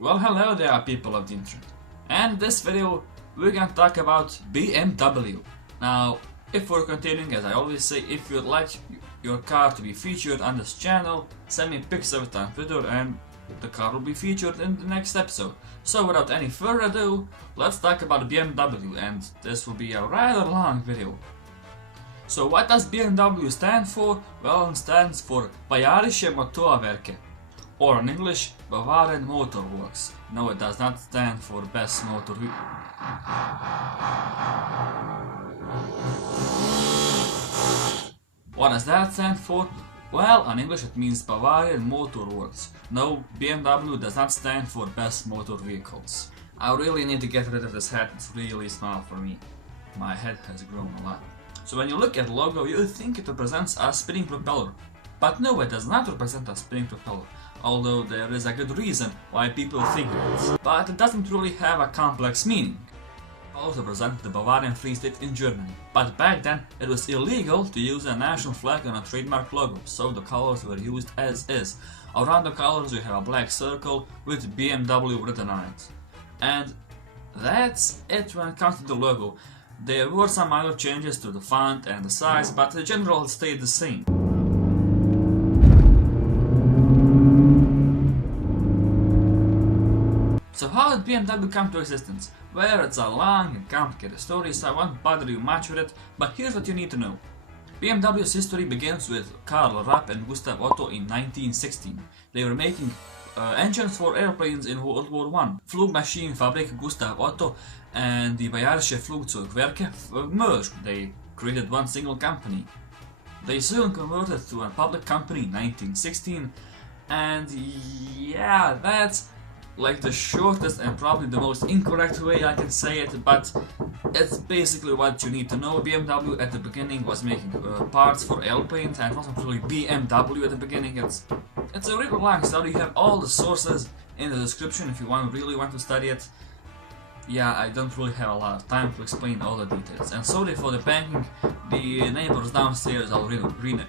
Well, hello there, people of the internet. And in this video, we're gonna talk about BMW. Now, if we're continuing, as I always say, if you'd like your car to be featured on this channel, send me pics of it on Twitter and the car will be featured in the next episode. So without any further ado, let's talk about BMW, and this will be a rather long video. So what does BMW stand for? Well, it stands for Bayerische Motorwerke, or in English, Bavarian Motor Works. No, it does not stand for Best Motor. What does that stand for? Well, in English it means Bavarian Motor Works. No, BMW does not stand for Best Motor Vehicles. I really need to get rid of this hat, it's really small for me. My head has grown a lot. So when you look at the logo, you think it represents a spinning propeller. But no, it does not represent a spinning propeller. Although there is a good reason why people think it. But it doesn't really have a complex meaning. It also represented the Bavarian Free State in Germany. But back then, it was illegal to use a national flag on a trademark logo, so the colors were used as is. Around the colors you have a black circle with BMW written on it. And that's it when it comes to the logo. There were some minor changes to the font and the size, but the general stayed the same. So how did BMW come to existence? Well, it's a long and complicated story, so I won't bother you much with it, but here's what you need to know. BMW's history begins with Karl Rapp and Gustav Otto in 1916. They were making engines for airplanes in World War I. Flugmaschinenfabrik Gustav Otto and the Bayerische Flugzeugwerke merged. They created one single company. They soon converted to a public company in 1916, and yeah, that's like the shortest and probably the most incorrect way I can say it, but it's basically what you need to know. BMW at the beginning was making parts for airplanes, and it wasn't really BMW at the beginning. It's a really long story. You have all the sources in the description if you really want to study it. Yeah, I don't really have a lot of time to explain all the details. And sorry for the banging. The neighbors downstairs are renovating.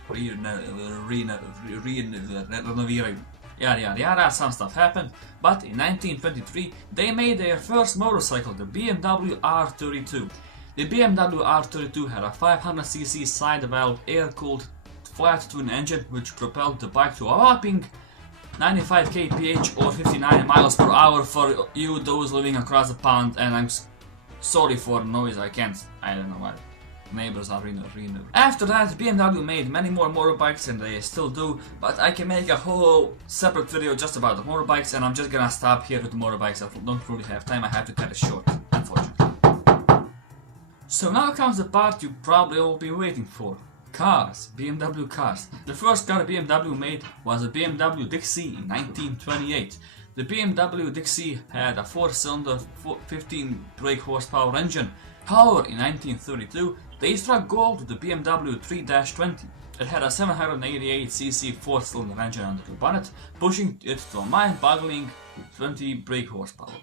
Yada yada yada, some stuff happened, but in 1923 they made their first motorcycle, the BMW R32. The BMW R32 had a 500cc side-valve air-cooled flat-twin engine which propelled the bike to a whopping 95 kph or 59 miles per hour for you those living across the pond, and I'm sorry for noise, I don't know what. Neighbors are reno. After that, BMW made many more motorbikes, and they still do, but I can make a whole separate video just about the motorbikes, and I'm just gonna stop here with the motorbikes. I don't really have time, I have to cut it short, unfortunately. So now comes the part you probably all been waiting for. Cars, BMW cars. The first car BMW made was a BMW Dixie in 1928. The BMW Dixie had a 4-cylinder 15 brake horsepower engine. However, in 1932, they struck gold with the BMW 3-20. It had a 788cc 4-cylinder engine under the bonnet, pushing it to a mind-boggling 20 brake horsepower.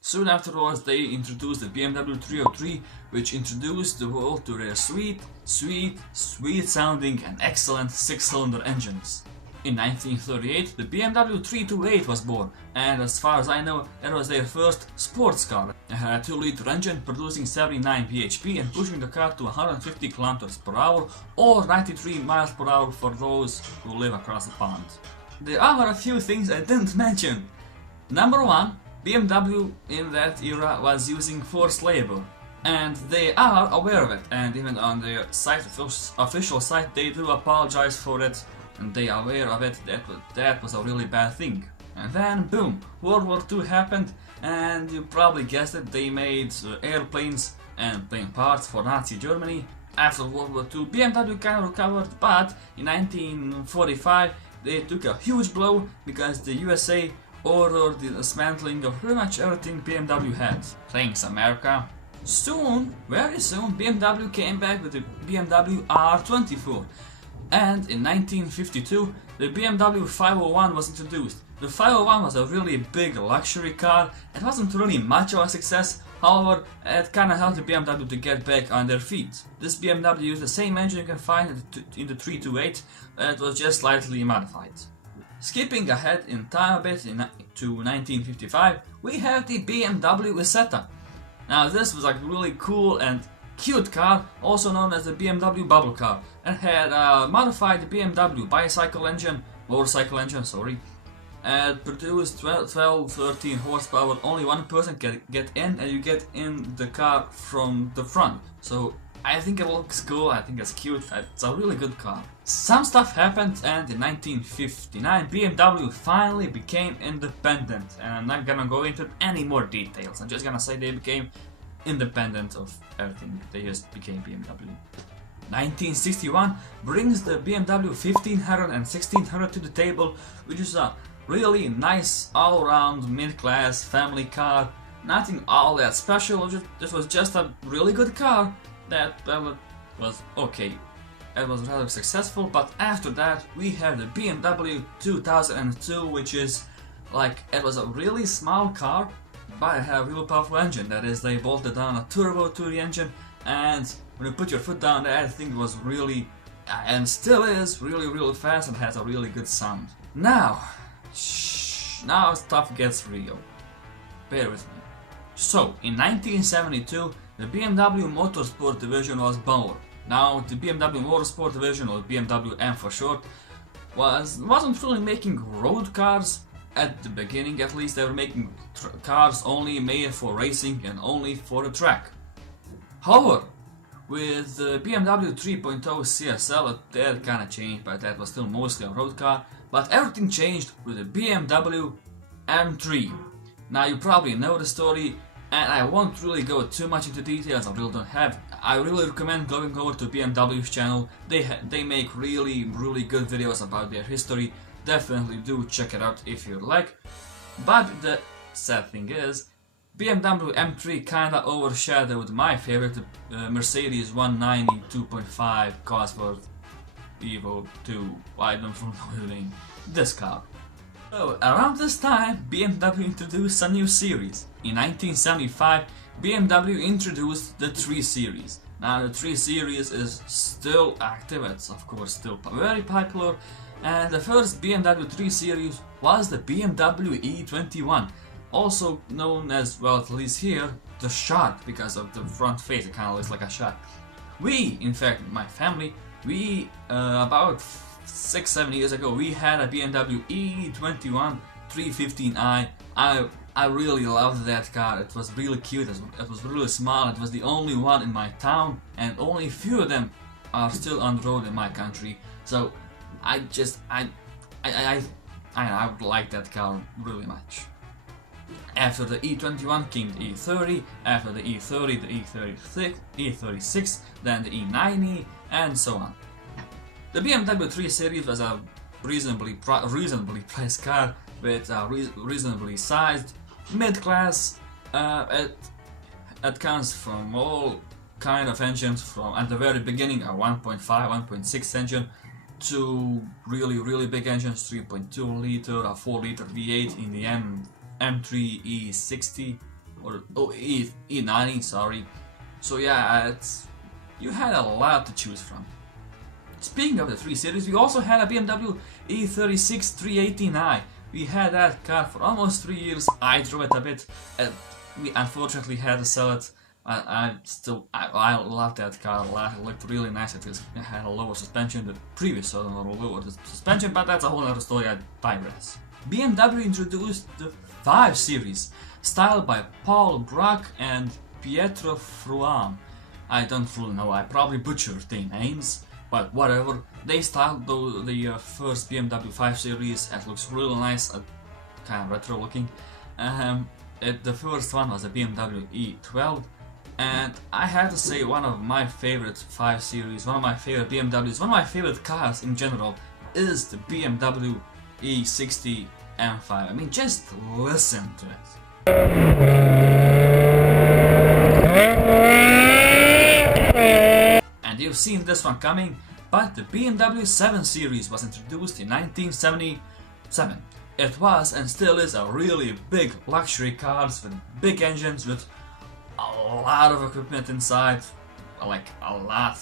Soon afterwards, they introduced the BMW 303, which introduced the world to their sweet sounding and excellent 6-cylinder engines. In 1938, the BMW 328 was born, and as far as I know, it was their first sports car. It had a 2-liter engine producing 79 bhp and pushing the car to 150 km per hour or 93 miles per hour for those who live across the pond. There are a few things I didn't mention. Number 1, BMW in that era was using forced labor, and they are aware of it, and even on their official site they do apologize for it. And they are aware of it, that was a really bad thing. And then boom, World War II happened, and you probably guessed it, they made airplanes and plane parts for Nazi Germany. After World War II, BMW kind of recovered, but in 1945 they took a huge blow because the USA ordered the dismantling of pretty much everything BMW had. Thanks, America. Soon, very soon, BMW came back with the BMW R24. And in 1952, the BMW 501 was introduced. The 501 was a really big luxury car. It wasn't really much of a success, however, it kinda helped the BMW to get back on their feet. This BMW used the same engine you can find in the 328, it was just slightly modified. Skipping ahead in time a bit to 1955, we have the BMW Isetta. Now this was a really cool and cute car, also known as the BMW bubble car, and had a modified BMW motorcycle engine, and produced 12-13 horsepower. Only one person can get in, and you get in the car from the front. So I think it looks cool, I think it's cute, it's a really good car. Some stuff happened, and in 1959 BMW finally became independent, and I'm not gonna go into any more details, I'm just gonna say they became independent of everything, they just became BMW. 1961 brings the BMW 1500 and 1600 to the table, which is a really nice all-around mid-class family car. Nothing all that special, this was just a really good car that was okay. It was rather successful, but after that we have the BMW 2002, which is like, it was a really small car, but it had a really powerful engine. That is, they bolted on a turbo to the engine, and when you put your foot down there, I think it was really, and still is, really fast and has a really good sound. Now stuff gets real. Bear with me. So, in 1972, the BMW Motorsport division was born. Now, the BMW Motorsport division, or BMW M for short, wasn't really making road cars at the beginning. At least they were making cars only made for racing and only for the track. However, with the BMW 3.0 CSL, that kinda changed, but that was still mostly a road car. But everything changed with the BMW M3. Now you probably know the story, and I won't really go too much into details, I really don't have. I really recommend going over to BMW's channel. They make really good videos about their history. Definitely do check it out if you like. But the sad thing is, BMW M3 kinda overshadowed my favorite, Mercedes 190 2.5 Cosworth Evo 2. I don't know the name. This car. So around this time, BMW introduced a new series. In 1975, BMW introduced the 3 Series. Now the 3 Series is still active, it's of course still very popular, and the first BMW 3 Series was the BMW E21, also known as, well, at least here, the Shark, because of the front face, it kinda looks like a shark. In fact, my family, about 6-7 years ago, we had a BMW E21 315i. I really loved that car. It was really cute, it was really small, it was the only one in my town, and only few of them are still on the road in my country. So I would like that car really much. After the E21 came the E30, after the E30, the E36, then the E90, and so on. The BMW 3 Series was a reasonably priced car with a reasonably sized mid-class. It comes from all kind of engines, from at the very beginning a 1.5, 1.6 engine to really big engines, 3.2 liter, a 4 liter V8 in the M3 E60 or E90, sorry. So yeah, you had a lot to choose from. Speaking of the 3 Series, we also had a BMW E36 318i. We had that car for almost 3 years. I drove it a bit, and we unfortunately had to sell it. I love that car a lot. It looked really nice. It had a lower suspension. The previous one had a lower suspension, but that's a whole other story. I digress. BMW introduced the 5 Series, styled by Paul Brock and Pietro Fruan. I don't really know. I probably butchered their names, but whatever. They styled the first BMW 5 Series. It looks really nice, kind of retro looking. The first one was a BMW E12, and I have to say one of my favorite 5 Series, one of my favorite BMWs, one of my favorite cars in general is the BMW E60 M5. I mean, just listen to it. And you've seen this one coming, but the BMW 7 Series was introduced in 1977. It was and still is a really big luxury cars with big engines with a lot of equipment inside, like a lot.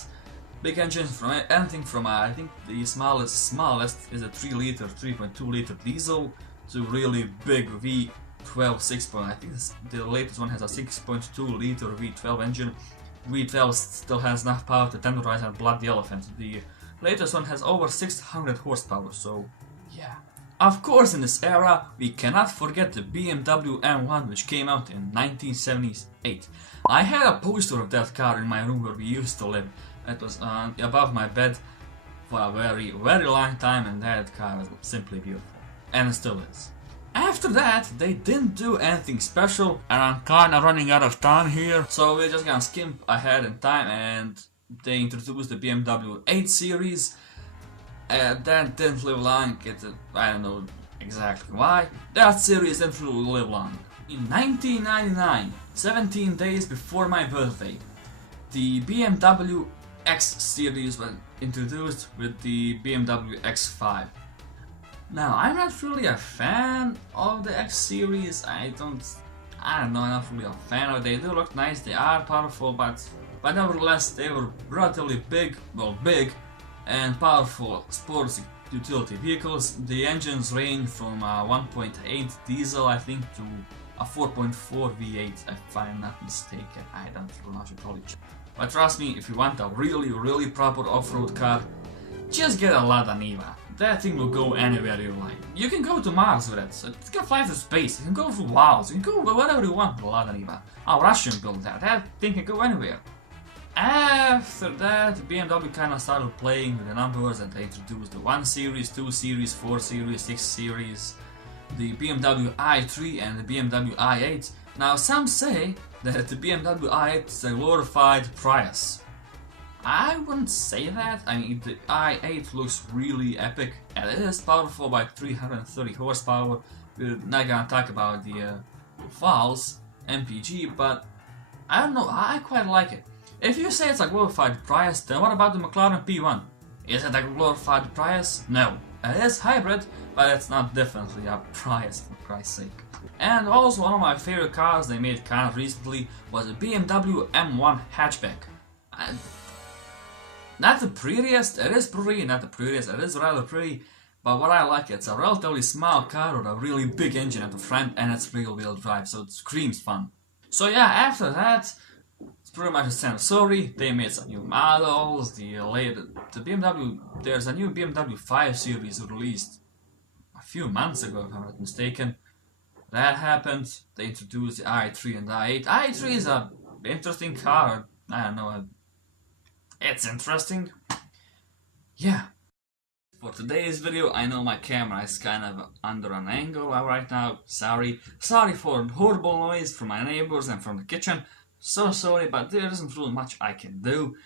big engines from anything from I think the smallest is a 3 liter, 3.2 liter diesel to really big V12 6. I think the latest one has a 6.2 liter V12 engine. V12 still has enough power to tenderize and blood the elephant. The latest one has over 600 horsepower, so yeah. Of course, in this era, we cannot forget the BMW M1, which came out in 1978. I had a poster of that car in my room where we used to live. It was above my bed for a very, very long time, and that car was simply beautiful. And it still is. After that, they didn't do anything special, and I'm kinda running out of time here, so we're just gonna skip ahead in time, and they introduced the BMW 8 Series. That didn't live long, I don't know exactly why. That series didn't live long. In 1999, 17 days before my birthday, the BMW X Series was introduced with the BMW X5. Now, I'm not really a fan of the X Series. I don't know, I'm not really a fan of it. They do look nice, they are powerful, but nevertheless, they were relatively big and powerful sports utility vehicles. The engines range from a 1.8 diesel, I think, to a 4.4 V8, if I'm not mistaken. I don't know, I should probably check. But trust me, if you want a really proper off-road car, just get a Lada Niva. That thing will go anywhere you like. You can go to Mars with it, so it can fly to space, you can go through walls, you can go wherever you want with a Lada Niva. A Russian built that, that thing can go anywhere. After that, BMW kinda started playing with the numbers, and they introduced the 1 Series, 2 Series, 4 Series, 6 Series, the BMW i3 and the BMW i8. Now some say that the BMW i8 is a glorified Prius. I wouldn't say that. I mean, the i8 looks really epic, and it is powerful by 330 horsepower. We're not gonna talk about the false MPG, but I don't know, I quite like it. If you say it's a glorified Prius, then what about the McLaren P1? Is it a glorified Prius? No. It is hybrid, but it's not definitely a Prius, for Christ's sake. And also, one of my favorite cars they made kind of recently was a BMW M1 hatchback. Not the prettiest, it is pretty, not the prettiest, it is rather pretty, but what I like, it's a relatively small car with a really big engine at the front, and it's rear-wheel drive, so it screams fun. So yeah, after that, it's pretty much the same story. They made some new models, the BMW, there's a new BMW 5 Series released a few months ago, if I'm not mistaken. That happened, they introduced the i3 and the i8. i3 is an interesting car, I don't know, it's interesting. Yeah. For today's video, I know my camera is kind of under an angle right now, sorry. Sorry for horrible noise from my neighbors and from the kitchen. So sorry, but there isn't really much I can do.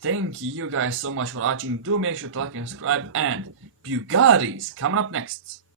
Thank you guys so much for watching. Do make sure to like and subscribe, and Bugatti's coming up next.